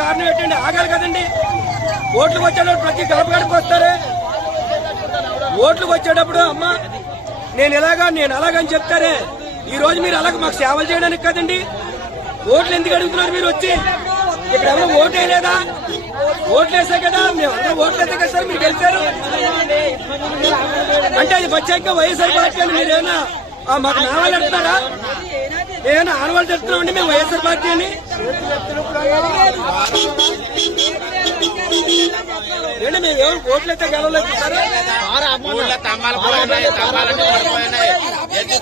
కారణం ఏంటండి ఆగాలి కదండి. ఓట్లకు వచ్చేటప్పుడు ప్రతి గడప గడప వస్తారే. ఓట్లకు వచ్చేటప్పుడు అమ్మ నేను ఇలాగా నేను అలాగని చెప్తారే. ఈ రోజు మీరు అలాగ మాకు సేవలు చేయడానికి కదండి. ఓట్లు ఎందుకు అడుగుతున్నారు మీరు వచ్చి? ఇక్కడ ఎవరు ఓటు వేయలేదా? ఓట్లు వేసే కదా మేము అందరం ఓట్లు వేసే కదా సార్ మీరు గెలిచారు. అంటే అది వచ్చాక వైఎస్ఆర్ పార్టీ అని మాకు నావాలంటున్నారా ఏమైనా ఆనవాళ్ళు చెప్తున్నామండి మేము వైఎస్ఆర్ పార్టీ అని? ఏంటి మేము ఏం ఓట్లు అయితే గెలవలేదు సార్ స్తంభాలు పోయినాయి స్తంభాలన్నీ పడిపోయినాయి. ఎందుకు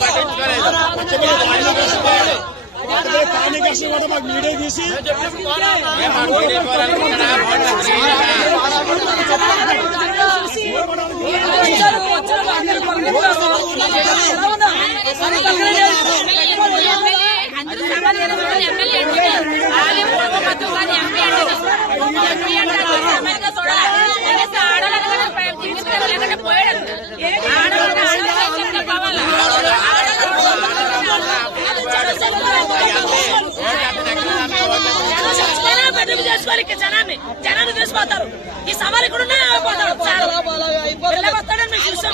చేసుకోవాలి జనాన్ని జనాన్ని తెలిసిపోతారు ఈ సవాలు ఇక్కడ ఉన్నా పోతారు ఎలాగొస్తాడని మీకు చూసాం